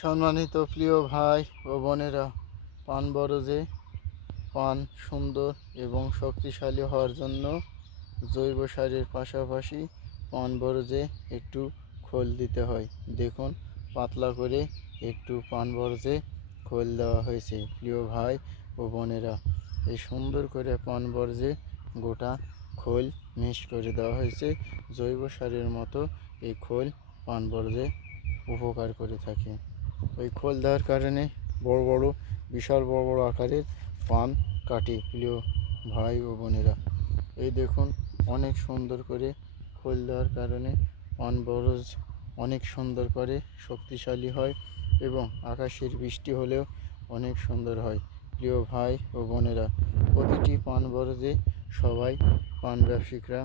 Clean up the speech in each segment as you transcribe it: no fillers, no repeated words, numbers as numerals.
সম্মানিত প্রিয় ভাই ও বোনেরা, পান বরজে পান সুন্দর এবং শক্তিশালী হওয়ার জন্য জৈব সারের পাশাপাশি পান বরজে একটু খোল দিতে হয়। দেখুন, পাতলা করে একটু পান বরজে খোল দেওয়া হয়েছে। প্রিয় ভাই ও বোনেরা, এই সুন্দর করে পান বরজে গোটা খোল মিক্স করে দেওয়া হয়েছে। জৈব সারের মতো এই খোল পান বরজে উপকার করে থাকে। ওই খোল দেওয়ার কারণে বিশাল বড় বড় আকারের পান কাটে। প্রিয় ভাই ও বোনেরা, এই দেখুন, অনেক সুন্দর করে খোল দেওয়ার কারণে পান বরজ অনেক সুন্দর করে শক্তিশালী হয় এবং আকাশের বৃষ্টি হলেও অনেক সুন্দর হয়। প্রিয় ভাই ও বোনেরা, প্রতিটি পান বরজে সবাই পান ব্যবসায়িকরা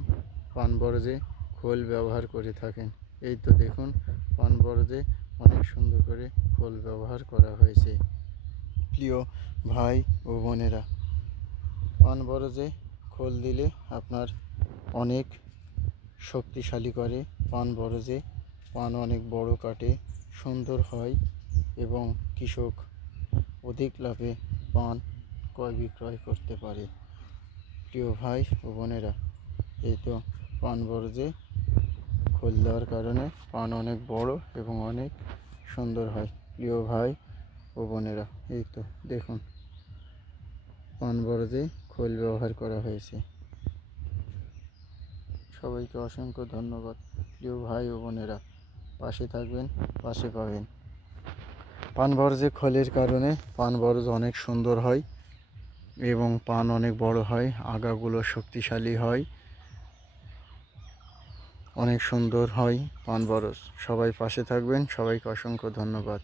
পান বরজে খোল ব্যবহার করে থাকেন। এই তো দেখুন, পান বরজে অনেক সুন্দর করে খোল ব্যবহার করা হয়েছে। প্রিয় ভাই ও বোনেরা, পান বরজে খোল দিলে আপনার অনেক শক্তিশালী করে। পান বরজে পান অনেক বড় কাটে, সুন্দর হয় এবং কৃষক অধিক লাভে পান ক্রয় বিক্রয় করতে পারে। প্রিয় ভাই ও বোনেরা, এই তো পান বরজে খোল দেওয়ার কারণে পান অনেক বড় এবং অনেক সুন্দর হয়। প্রিয় ভাই ও বোনেরা, এই তো দেখুন, পান বরজে খোল ব্যবহার করা হয়েছে। সবাইকে অসংখ্য ধন্যবাদ। প্রিয় ভাই ও বোনেরা, পাশে থাকবেন, পাশে পাবেন। পান বরজে খোলের কারণে পান বরজ অনেক সুন্দর হয় এবং পান অনেক বড় হয়, আগাগুলো শক্তিশালী হয়, অনেক সুন্দর হয় পান বরজ। সবাই পাশে থাকবেন। সবাইকে অসংখ্য ধন্যবাদ।